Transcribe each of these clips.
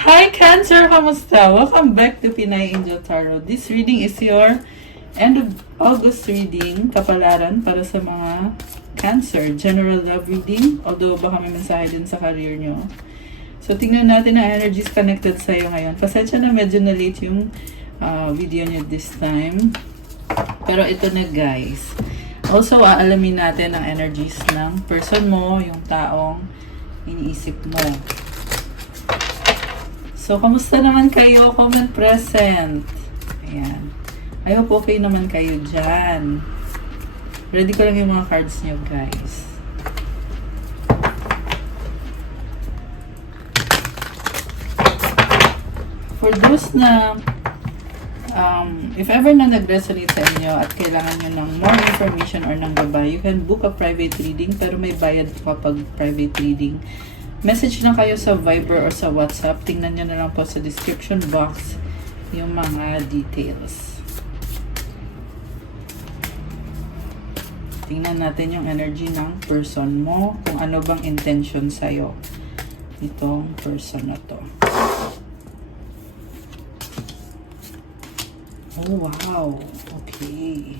Hi Cancer! Kamusta? Welcome back to Pinay Angel Tarot. This reading is your end of August reading, kapalaran para sa mga Cancer. General love reading, although baka may mensahe din sa career nyo. So tingnan natin ang energies connected sa iyo ngayon. Pasensya na medyo na late yung video nyo this time. Pero ito na guys. Also, aalamin natin ang energies ng person mo, yung taong iniisip mo. So, kamusta naman kayo? Comment present. Ayan. I hope okay naman kayo dyan. Ready ko lang yung mga cards nyo, guys. For those na, if ever na nag-resonate sa inyo at kailangan nyo ng more information or ng gabay, you can book a private reading, pero may bayad po kapag private reading. Message na kayo sa Viber or sa WhatsApp. Tingnan nyo na lang po sa description box yung mga details. Tingnan natin yung energy ng person mo. Kung ano bang intention sa'yo itong person na to. Oh, wow. Okay.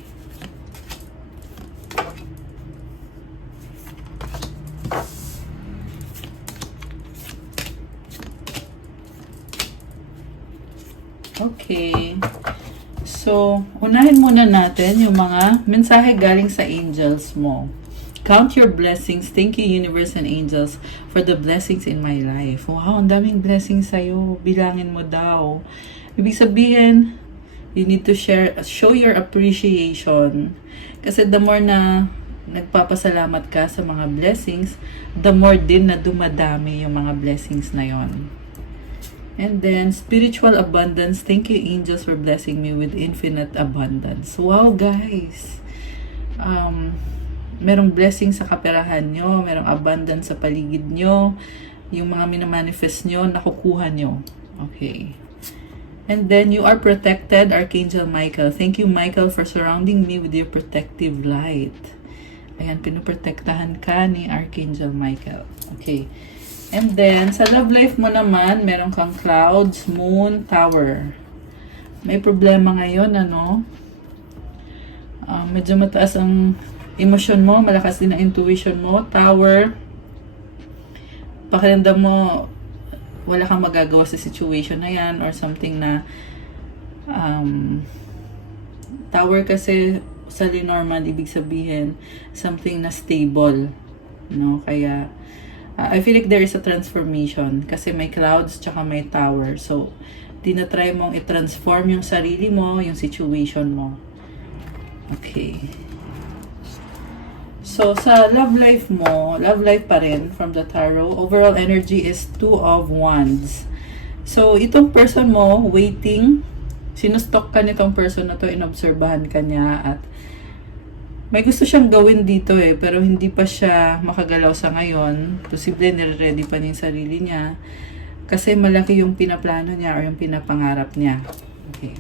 Okay. So, unahin muna natin yung mga mensahe galing sa angels mo. Count your blessings. Thank you, universe and angels, for the blessings in my life. Wow, ang daming blessings sa'yo. Bilangin mo daw. Ibig sabihin, you need to show your appreciation. Kasi the more na nagpapasalamat ka sa mga blessings, the more din na dumadami yung mga blessings na yon. And then, spiritual abundance. Thank you, angels, for blessing me with infinite abundance. Wow, guys. Merong blessing sa kaperahan nyo. Merong abundance sa paligid nyo. Yung mga minamanifest nyo, nakukuha nyo. Okay. And then, you are protected, Archangel Michael. Thank you, Michael, for surrounding me with your protective light. Ayan, pinuprotektahan ka ni Archangel Michael. Okay. And then, sa love life mo naman, meron kang clouds, moon, tower. May problema ngayon, ano? Medyo mataas ang emosyon mo, malakas din ang intuition mo. Tower, pakiramdam mo, wala kang magagawa sa situation na yan or something na tower kasi sa Lenormand, ibig sabihin something na stable, no? Kaya I feel like there is a transformation kasi may clouds tsaka may tower. So, tinatry mong i-transform yung sarili mo, yung situation mo. Okay. So, sa love life mo, love life pa rin from the tarot, overall energy is 2 of Wands. So, itong person mo, waiting, sinustok ka nitong person na to, inobserbahan ka niya at may gusto siyang gawin dito pero hindi pa siya makagalaw sa ngayon. Posible nire-ready pa niya yung sarili niya. Kasi malaki yung pinaplano niya or yung pinapangarap niya. Okay.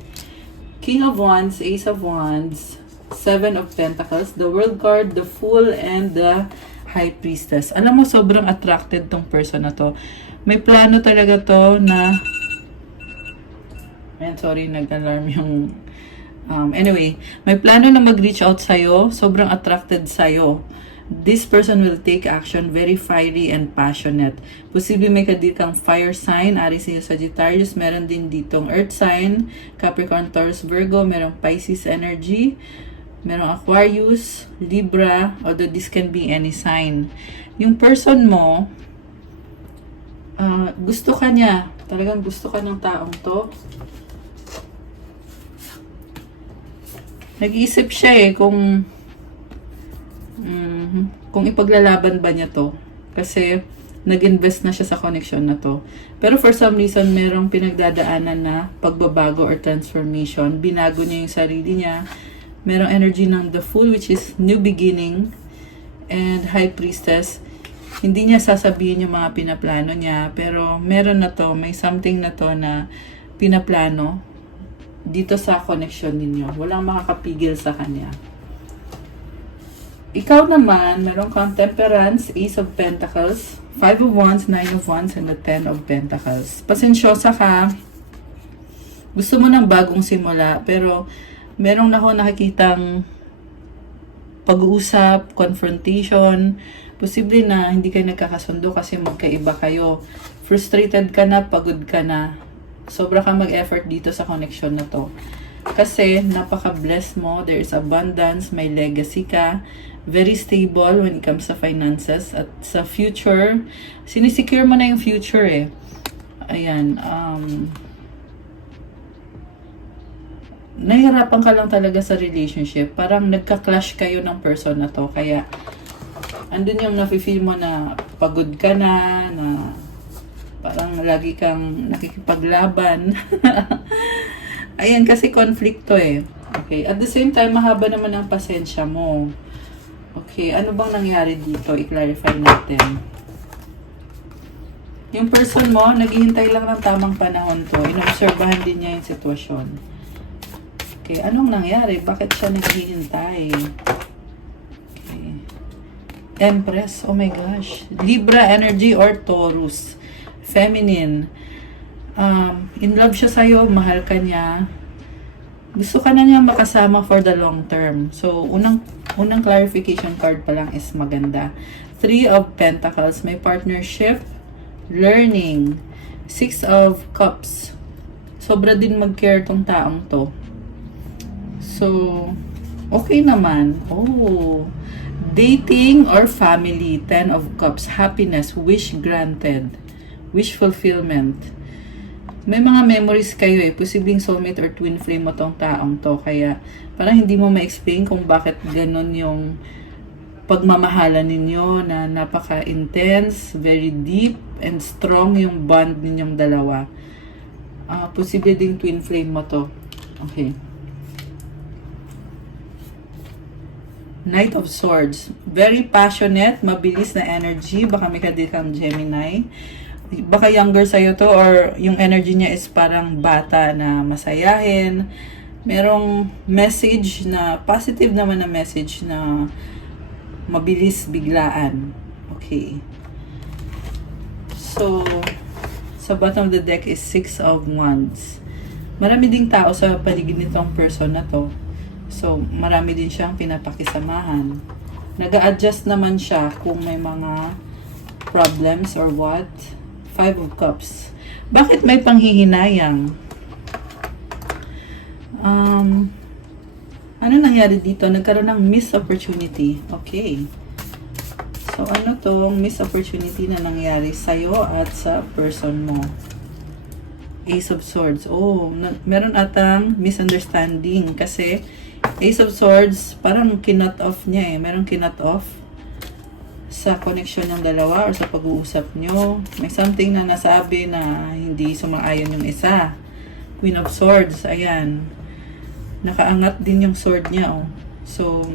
King of Wands, Ace of Wands, 7 of Pentacles, the World card, the Fool, and the High Priestess. Alam mo, sobrang attracted tong person na to. May plano talaga to na... sorry, nag-alarm yung... Anyway, may plano na mag-reach out sa'yo, sobrang attracted sa'yo. This person will take action, very fiery and passionate. Posible may kadikang fire sign, Aries and Sagittarius, meron din ditong earth sign, Capricorn, Taurus, Virgo, merong Pisces energy, merong Aquarius, Libra, although this can be any sign. Yung person mo, gusto ka niya, talagang gusto ka ng taong to. Nag-iisip siya kung ipaglalaban ba niya to. Kasi nag-invest na siya sa connection na to. Pero for some reason, merong pinagdadaanan na pagbabago or transformation. Binago niya yung sarili niya. Merong energy ng the Fool, which is new beginning. And High Priestess. Hindi niya sasabihin yung mga pinaplano niya. Pero meron na to, may something na to na pinaplano dito sa connection ninyo. Walang makakapigil sa kanya. Ikaw naman, meron kang Temperance, Ace of Pentacles, Five of Wands, Nine of Wands, and the Ten of Pentacles. Pasensyosa ka. Gusto mo ng bagong simula, pero merong ako nakikitang pag-uusap, confrontation. Posible na hindi kayo nagkakasundo kasi magkaiba kayo. Frustrated ka na, pagod ka na. Sobra kang mag-effort dito sa connection na to. Kasi napaka-blessed mo, there is abundance, may legacy ka, very stable when it comes sa finances at sa future. Sinisecure mo na yung future eh. Ayan, nahihirapan ka lang talaga sa relationship. Parang nagka-clash kayo ng person na to. Kaya, andun yung nafe-feel mo na pagod ka na parang lagi kang nakikipaglaban. Ayan, kasi conflict to eh. Okay, at the same time, mahaba naman ang pasensya mo. Okay, ano bang nangyari dito? I-clarify natin. Yung person mo, naghihintay lang ng tamang panahon to. Inoobserbahan din niya yung sitwasyon. Okay, anong nangyari? Bakit siya naghihintay? Okay. Empress, oh my gosh. Libra energy or Taurus. Feminine. In love siya sa'yo, mahal ka niya. Gusto ka na niya makasama for the long term. So, unang clarification card pa lang is maganda. Three of Pentacles, may partnership, learning. Six of Cups. Sobra din mag-care tong taong to. So, okay naman. Oh, dating or family, Ten of Cups, happiness, wish granted, wish fulfillment. May mga memories kayo eh, posibleng soulmate or twin flame mo tong taong to, kaya parang hindi mo ma-explain kung bakit ganon yung pagmamahalan ninyo na napaka-intense, very deep and strong yung bond ninyong dalawa. Posible ding twin flame mo to. Okay. Knight of Swords. Very passionate, mabilis na energy. Baka may kadikang Gemini. Baka younger sa'yo to or yung energy niya is parang bata na masayahin. Merong message na, positive naman na message na mabilis biglaan. Okay. So, sa bottom of the deck is Six of Wands. Marami ding tao sa paligid nitong person na to. So, marami din siyang pinapakisamahan. Nag-a-adjust naman siya kung may mga problems or what. Five of Cups. Bakit may panghihinayang? Ano nangyari dito? Nagkaroon ng missed opportunity. Okay. So, ano tong missed opportunity na nangyari sa'yo at sa person mo? Ace of Swords. Oh, meron atang misunderstanding kasi Ace of Swords, parang kinut off niya eh. Meron kinut off sa connection ng dalawa or sa pag-uusap nyo. May something na nasabi na hindi sumaayon yung isa. Queen of Swords, ayan. Nakaangat din yung sword niya, oh. So,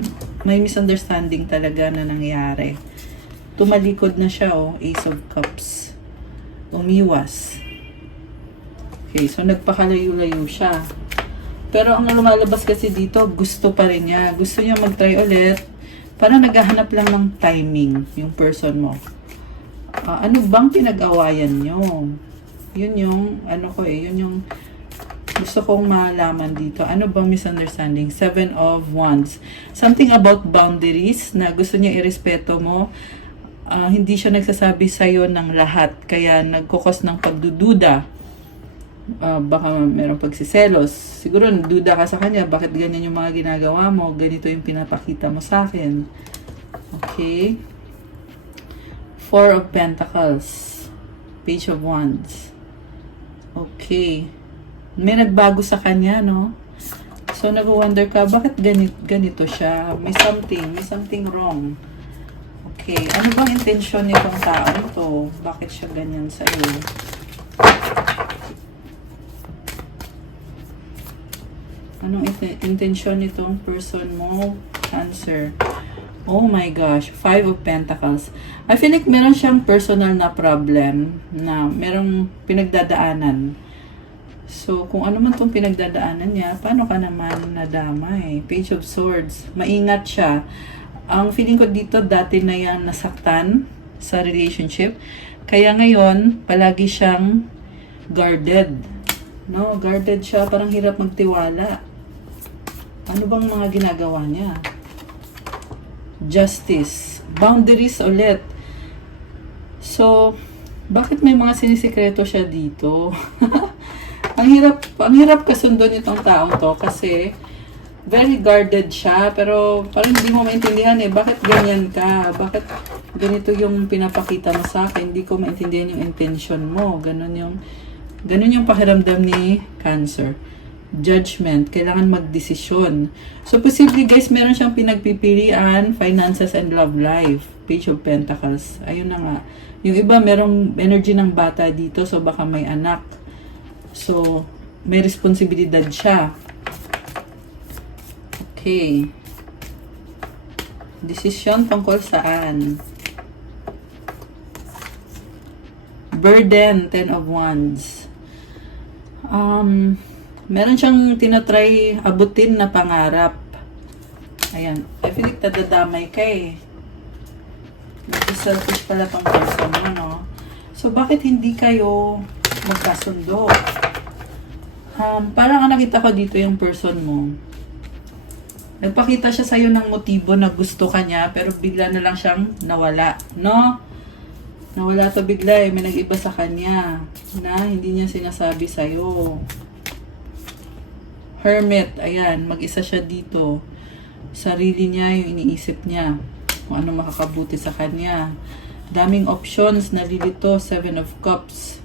may misunderstanding talaga na nangyari. Tumalikod na siya, oh. Ace of Cups. Umiwas. Okay, so nagpakalayo-layo siya. Pero ang lumalabas kasi dito, gusto pa rin niya. Gusto niya mag-try ulit. Parang naghahanap lang ng timing yung person mo. Ano bang pinag-awayan nyo? Yun yung, yun yung gusto kong malaman dito. Ano bang misunderstanding? Seven of Wands. Something about boundaries na gusto niya irespeto mo. Hindi siya nagsasabi sa'yo ng lahat. Kaya nagkukos ng pagdududa. Baka merong pagsiselos. Siguro duda ka sa kanya, bakit ganyan yung mga ginagawa mo, ganito yung pinapakita mo sa akin. Okay. Four of Pentacles. Page of Wands. Okay. May nagbago sa kanya, no? So, nag-wonder ka, bakit ganito siya? May something wrong. Okay. Ano bang intensyon nitong tao to? Bakit siya ganyan sa'yo? Anong intensyon nitong person mo? Cancer. Oh my gosh. Five of Pentacles. I feel like meron siyang personal na problem na merong pinagdadaanan. So, kung ano man itong pinagdadaanan niya, paano ka naman nadamay? Page of Swords. Maingat siya. Ang feeling ko dito, dati na yan nasaktan sa relationship. Kaya ngayon, palagi siyang guarded. No, guarded siya. Parang hirap magtiwala. Ano bang mga ginagawa niya? Justice. Boundaries ulit. So, bakit may mga sinisikreto siya dito? ang hirap kasundon itong taong to kasi very guarded siya, pero parang hindi mo maintindihan bakit ganyan ka? Bakit ganito yung pinapakita mo sa akin? Hindi ko maintindihan yung intention mo. Ganun yung pakiramdam ni Cancer. Judgment. Kailangan magdesisyon. So, posibly guys, meron siyang pinagpipilian, finances and love life. Page of Pentacles. Ayun na nga. Yung iba, merong energy ng bata dito, so baka may anak. So, may responsibilidad siya. Okay. Desisyon tungkol saan? Burden, 10 of Wands. Meron siyang tinatry abutin na pangarap. Ayan. I feel like tadadamay ka Selfish pala tong person mo, no? So, bakit hindi kayo magkasundo? Parang nakita ko dito yung person mo. Nagpakita siya sa'yo ng motibo na gusto ka niya, pero bigla na lang siyang nawala, no? Nawala to bigla may nag-iba sa kanya na hindi niya sinasabi sa'yo. Hermit, ayan, mag-isa siya dito. Sarili niya yung iniisip niya. Kung ano makakabuti sa kanya. Daming options, nalilito, 7 of Cups.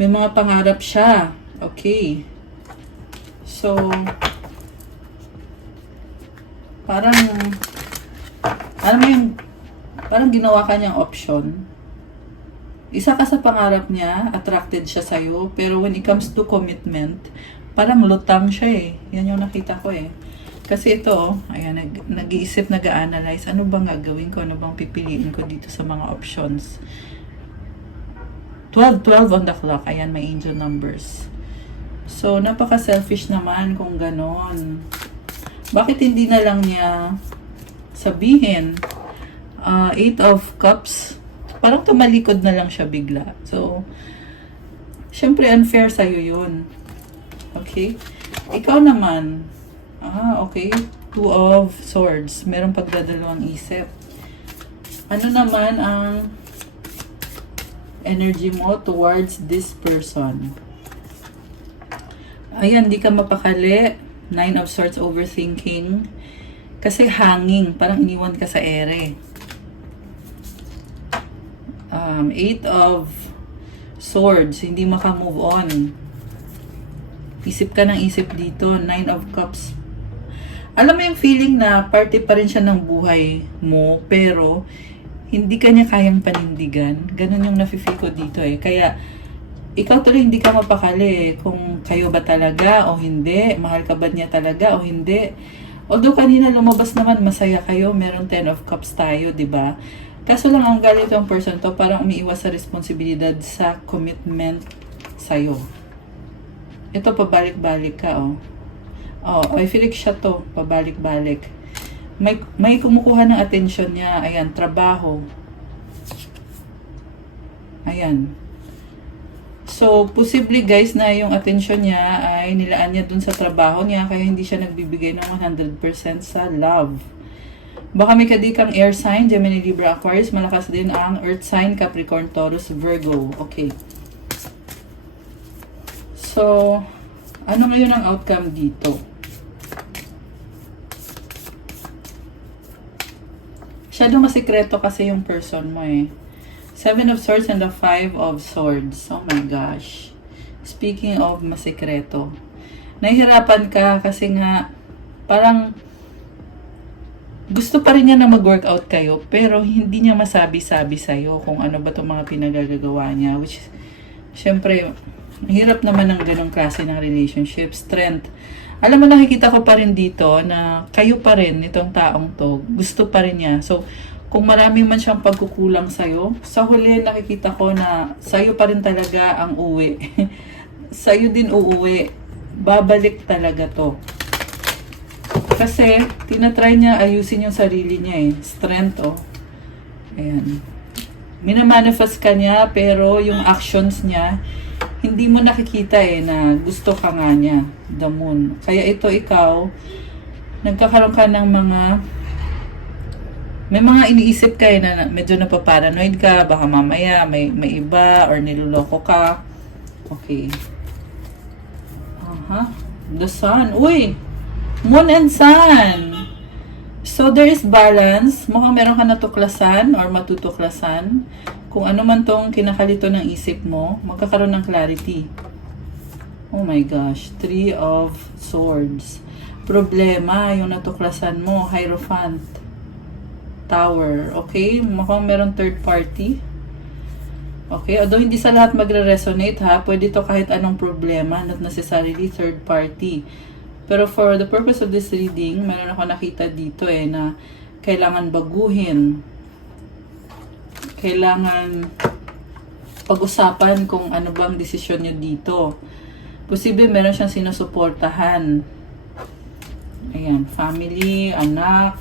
May mga pangarap siya. Okay. So, parang parang ginawa ka niyang option. Isa ka sa pangarap niya, attracted siya sa'yo, pero when it comes to commitment, parang lutang siya Yan yung nakita ko Kasi ito, ayan, nag-iisip, nag-a-analyze, ano bang gagawin ko, ano bang pipiliin ko dito sa mga options. 12 on the clock, ayan, may angel numbers. So, napaka-selfish naman kung ganon. Bakit hindi na lang niya sabihin? 8 of Cups, parang tumalikod na lang siya bigla. So, syempre unfair sa'yo yun. Okay? Ikaw naman, okay. 2 of Swords, merong pagdadalawang isip. Ano naman ang energy mo towards this person? Ayan, di ka mapakali. 9 of Swords, overthinking. Kasi hanging, parang iniwan ka sa ere. 8 of Swords, hindi maka-move on. Isip ka ng isip dito. 9 of Cups. Alam mo yung feeling na party pa rin siya ng buhay mo, pero hindi ka niya kayang panindigan. Ganun yung nafe-feel ko dito Kaya, ikaw tuloy hindi ka mapakali kung kayo ba talaga o hindi. Mahal ka ba niya talaga o hindi. Although kanina lumabas naman, masaya kayo. Meron 10 of Cups tayo, di ba? Kaso lang ang galit ng person to, parang umiiwas sa responsibilidad sa commitment sa'yo. Ito, pabalik-balik ka, I feel like siya to, pabalik-balik. May kumukuha ng attention niya. Ayan, trabaho. Ayan. So, possibly guys na yung attention niya ay nilaan niya dun sa trabaho niya, kaya hindi siya nagbibigay ng 100% sa love. Baka may kadikang air sign, Gemini, Libra, Aquarius. Malakas din ang earth sign, Capricorn, Taurus, Virgo. Okay. So, ano ngayon ang outcome dito? Masyado masikreto kasi yung person mo 7 of Swords and the 5 of Swords. Oh my gosh. Speaking of masikreto. Nahihirapan ka kasi nga parang gusto pa rin niya na mag-workout kayo, pero hindi niya masabi-sabi sa'yo kung ano ba itong mga pinagagawa niya. Which, syempre, hirap naman ng ganong klase ng relationship. Strength. Alam mo, nakikita ko pa rin dito na kayo pa rin, itong taong to, gusto pa rin niya. So, kung marami man siyang pagkukulang sa'yo, sa huli nakikita ko na sa'yo pa rin talaga ang uwi. Sa'yo din uuwi. Babalik talaga to. Kasi, tinatry niya ayusin yung sarili niya eh. Strength, oh. Ayan. Minamanifest ka niya, pero yung actions niya, hindi mo nakikita eh, na gusto ka nga niya. The moon. Kaya ito, ikaw, nagkakaroon ka ng may mga iniisip ka eh, na medyo napaparanoid ka, baka mamaya may iba, or niloloko ka. Okay. The sun. Uy! Moon and sun. So, there is balance. Mukhang meron ka natuklasan or matutuklasan. Kung ano man tong kinakalito ng isip mo, magkakaroon ng clarity. Oh my gosh. 3 of Swords. Problema, yung natuklasan mo. Hierophant. Tower. Okay? Mukhang meron third party. Okay? Although hindi sa lahat magre-resonate ha. Pwede to kahit anong problema. Not necessarily third party. Pero for the purpose of this reading, meron ako nakita dito eh na kailangan baguhin. Kailangan pag-usapan kung ano bang desisyon nyo dito. Posible meron siyang sinusuportahan. Ayan. Family, anak,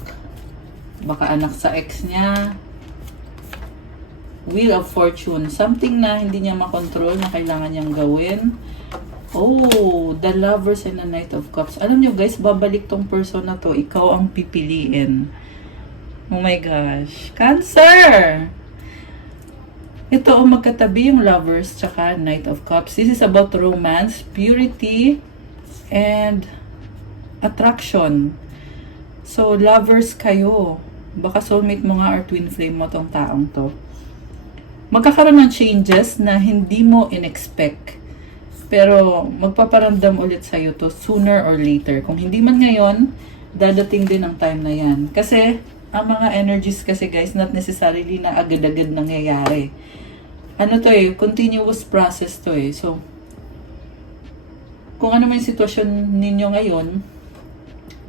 baka anak sa ex niya. Wheel of Fortune. Something na hindi niya makontrol na kailangan niyang gawin. Oh, the Lovers and the Knight of Cups. Alam niyo guys, babalik tong person na to. Ikaw ang pipiliin. Oh my gosh. Cancer! Ito ang magkatabi yung Lovers tsaka Knight of Cups. This is about romance, purity, and attraction. So, lovers kayo. Baka soulmate mo nga or twin flame mo tong taong to. Magkakaroon ng changes na hindi mo in-expect. Pero, magpaparamdam ulit sa'yo to sooner or later. Kung hindi man ngayon, dadating din ang time na yan. Kasi, ang mga energies kasi guys, not necessarily na agad-agad nangyayari. Ano to eh, continuous process to eh. So, kung ano man yung sitwasyon ninyo ngayon,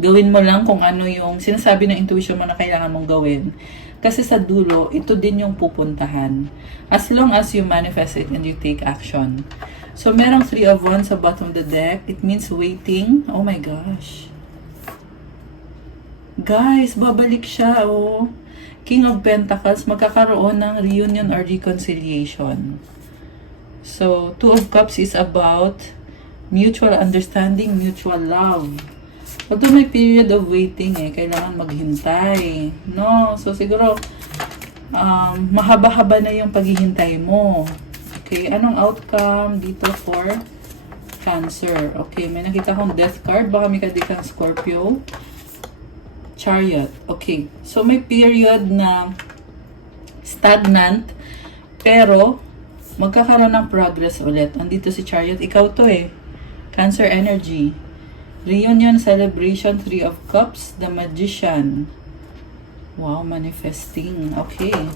gawin mo lang kung ano yung sinasabi ng intuition mo na kailangan mong gawin. Kasi sa dulo, ito din yung pupuntahan. As long as you manifest it and you take action. So, merong 3 of Wands sa bottom of the deck. It means waiting. Oh my gosh. Guys, babalik siya, oh. King of Pentacles, magkakaroon ng reunion or reconciliation. So, 2 of Cups is about mutual understanding, mutual love. Although may period of waiting eh, kailangan maghintay. No? So, siguro, mahaba-haba na yung paghihintay mo. Okay, anong outcome dito for Cancer? Okay, may nakita akong death card. Baka may kadikang Scorpio. Chariot. Okay, so may period na stagnant, pero magkakaroon ng progress ulit. Andito si Chariot. Ikaw to eh. Cancer energy. Reunion, celebration, 3 of Cups, the Magician. Wow, manifesting. Okay.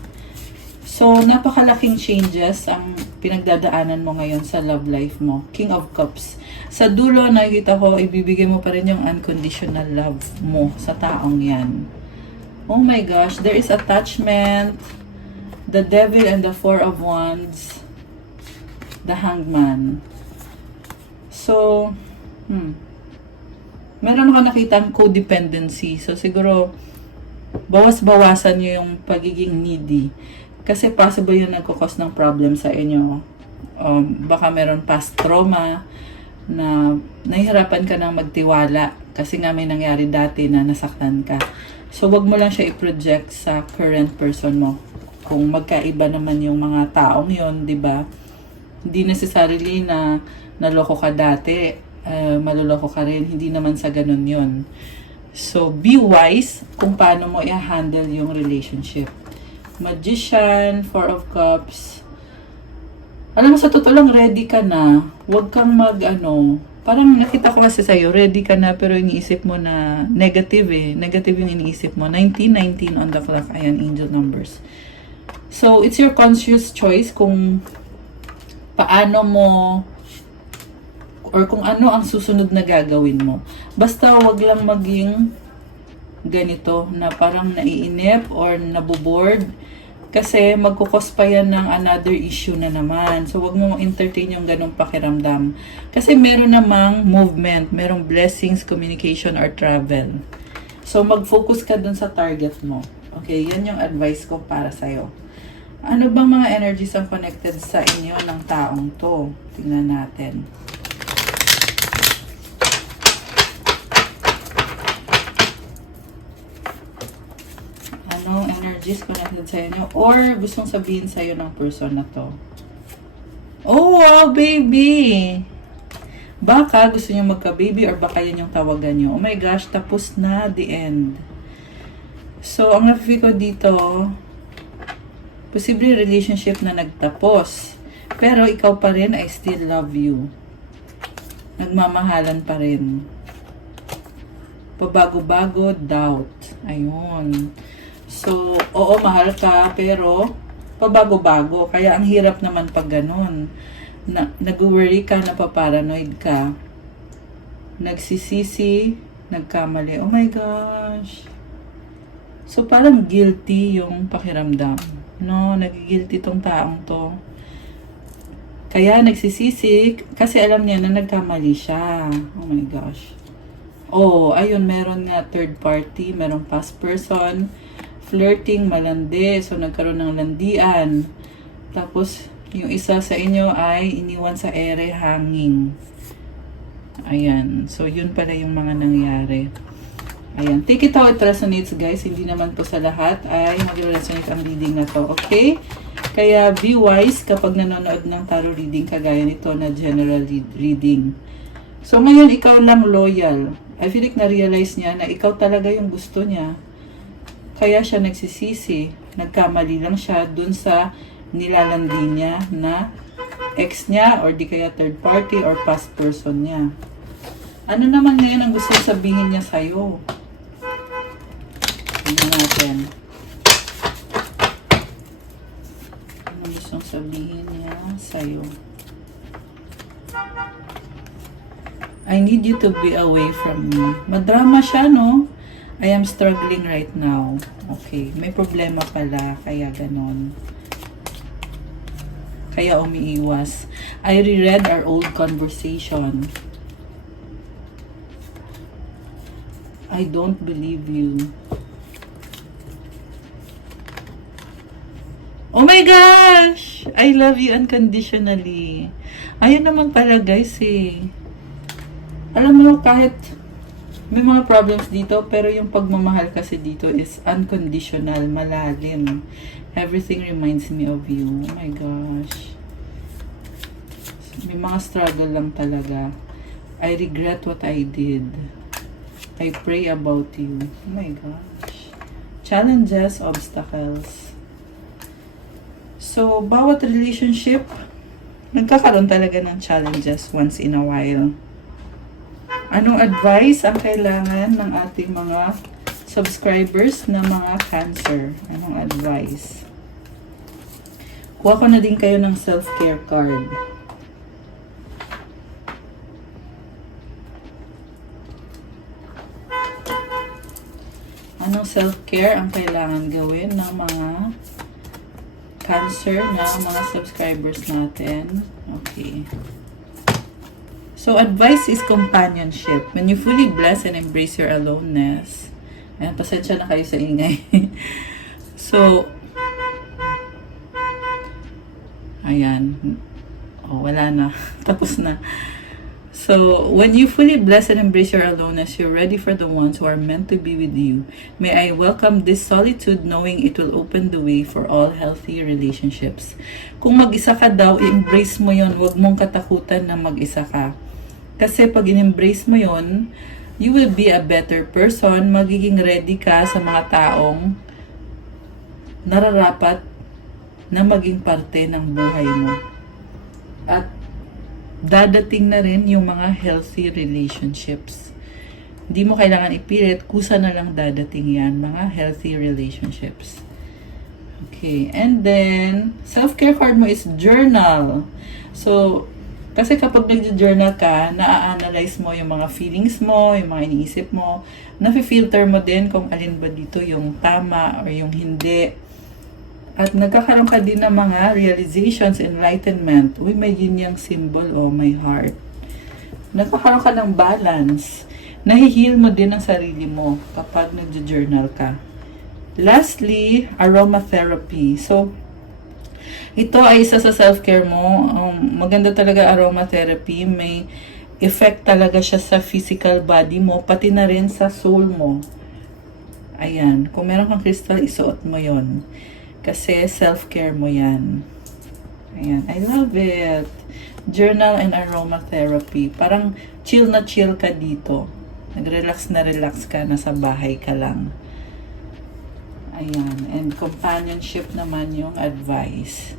So, napakalaking changes ang pinagdadaanan mo ngayon sa love life mo. King of Cups. Sa dulo, nakikita ko, ibibigay mo pa rin yung unconditional love mo sa taong yan. Oh my gosh, there is attachment. The Devil and the 4 of Wands. The Hangman. So, meron ako nakitang codependency. So, siguro, bawas-bawasan nyo yung pagiging needy. Kasi possible yung nagkukos ng problem sa inyo. Baka meron past trauma na nahihirapan ka ng magtiwala kasi nga may nangyari dati na nasaktan ka. So, wag mo lang siya i-project sa current person mo. Kung magkaiba naman yung mga taong yon, di ba? Hindi necessarily na naloko ka dati, maluloko ka rin. Hindi naman sa ganun yon. So, be wise kung paano mo i-handle yung relationship. Magician, 4 of Cups. Alam mo, sa totoo lang, ready ka na. Huwag kang parang nakita ko kasi sa'yo, ready ka na, pero iniisip mo na negative eh. Negative yung iniisip mo. 19 on the clock. Ayan, angel numbers. So, it's your conscious choice kung paano mo or kung ano ang susunod na gagawin mo. Basta wag lang maging ganito na parang naiinip or naboboard kasi magkukos pa yan ng another issue na naman. So, wag mo entertain yung ganong pakiramdam. Kasi meron namang movement, merong blessings, communication, or travel. So, mag-focus ka dun sa target mo. Okay, yan yung advice ko para sa'yo. Ano bang mga energies ang connected sa inyo ng taong to? Tingnan natin. Anong energies connected sa inyo? Or gustong sabihin sa'yo ng person na to? Oh, wow, baby! Baka gusto niyo magka-baby or baka yan yung tawagan niyo. Oh my gosh, tapos na, the end. So, ang nafe-feel ko dito, posible relationship na nagtapos. Pero ikaw pa rin, I still love you. Nagmamahalan pa rin. Pabago-bago, doubt. Ayun. So, oo, mahal ka, pero pabago-bago. Kaya ang hirap naman pag ganun. Nag-worry ka, napaparanoid ka. Nagsisisi, nagkamali. Oh my gosh. So, parang guilty yung pakiramdam. No, nagigilty tong taong to. Kaya nagsisisi, kasi alam niya na nagkamali siya. Oh my gosh. Oh, ayun, meron nga third party, merong past person, flirting, malandi, so nagkaroon ng landian. Tapos, yung isa sa inyo ay iniwan sa ere hanging. Ayan, so yun pala yung mga nangyari. Ayan, take it how it resonates guys, hindi naman po sa lahat ay mag-resonate ang reading na to, okay? Kaya be wise kapag nanonood ng tarot reading kagaya nito na general reading. So ngayon, ikaw lang loyal. I feel like na-realize niya na ikaw talaga yung gusto niya. Kaya siya nagsisisi. Nagkamali lang siya dun sa nilalandi niya na ex niya or di kaya third party or past person niya. Ano naman ngayon ang gusto sabihin niya sa'yo? Tingnan natin. Ano gusto sabihin niya sa'yo? I need you to be away from me. Madrama siya, no? I am struggling right now. Okay, may problema pala, kaya ganon. Kaya umiiwas. I reread our old conversation. I don't believe you. Oh my gosh! I love you unconditionally. Ayun naman pala guys eh. Alam mo, kahit may mga problems dito, pero yung pagmamahal kasi dito is unconditional, malalim. Everything reminds me of you. Oh my gosh. May mga struggle lang talaga. I regret what I did. I pray about you. Oh my gosh. Challenges, obstacles. So, bawat relationship, nagkakaroon talaga ng challenges once in a while. Anong advice ang kailangan ng ating mga subscribers na mga Cancer? Anong advice? Kuha ko na din kayo ng self-care card. Anong self-care ang kailangan gawin ng mga Cancer na mga subscribers natin? Okay. So, advice is companionship. When you fully bless and embrace your aloneness. Ayan, pasensya na kayo sa ingay. So, ayan. Oh, wala na. Tapos na. So, when you fully bless and embrace your aloneness, you're ready for the ones who are meant to be with you. May I welcome this solitude knowing it will open the way for all healthy relationships. Kung mag-isa ka daw, i-embrace mo yon. Huwag mong katakutan na mag-isa ka. Kasi pag in-embrace mo yon, you will be a better person. Magiging ready ka sa mga taong nararapat na maging parte ng buhay mo. At dadating na rin yung mga healthy relationships. Hindi mo kailangan ipilit, kusa na lang dadating yan, mga healthy relationships. Okay, and then, self-care card mo is journal. So, kasi kapag nag-journal ka, na-analyze mo yung mga feelings mo, yung mga iniisip mo, na-filter mo din kung alin ba dito yung tama or yung hindi. At nagkakaroon ka din ng mga realizations, enlightenment. Uy, may yin yang symbol, oh, my heart. Nagkakaroon ka ng balance. nahihil mo din ang sarili mo kapag nag-journal ka. Lastly, aromatherapy. So, ito ay isa sa self-care mo. Maganda talaga aromatherapy. May effect talaga siya sa physical body mo, pati na rin sa soul mo. Ayan. Kung meron kang crystal, isuot mo yon. Kasi self-care mo yan. Ayan. I love it. Journal and aromatherapy. Parang chill na chill ka dito. Nag-relax na relax ka. Nasa bahay ka lang. Ayan. And companionship naman yung advice.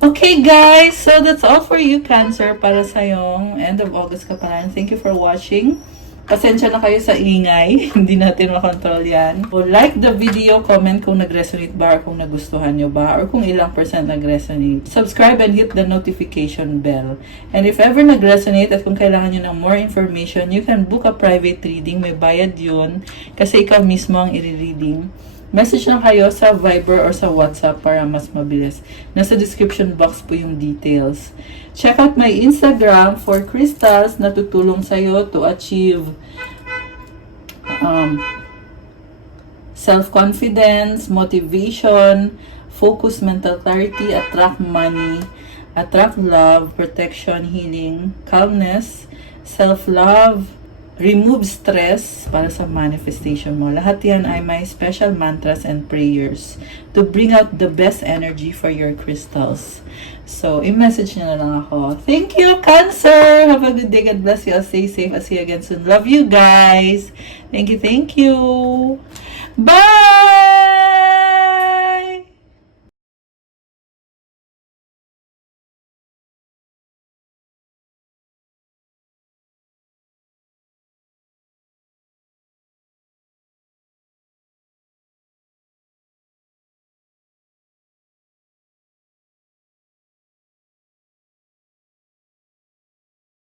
Okay guys, so that's all for you, Cancer, para sa yung end of August ka pala. Thank you for watching. Pasensya na kayo sa ingay. Hindi natin makontrol yan. So, like the video, comment kung nag-resonate ba or kung nagustuhan nyo ba or kung ilang percent nag-resonate. Subscribe and hit the notification bell. And if ever nag-resonate at kung kailangan nyo ng more information, you can book a private reading. May bayad yun kasi ikaw mismo ang i-reading. Message lang kayo sa Viber or sa WhatsApp para mas mabilis. Nasa description box po yung details. Check out my Instagram for crystals na tutulong sa'yo to achieve self-confidence, motivation, focus, mental clarity, attract money, attract love, protection, healing, calmness, self-love, remove stress para sa manifestation mo. Lahat yan ay may special mantras and prayers to bring out the best energy for your crystals. So, i-message nyo na lang ako. Thank you, Cancer! Have a good day. God bless you. I'll stay safe. I'll see you again soon. Love you guys. Thank you. Bye!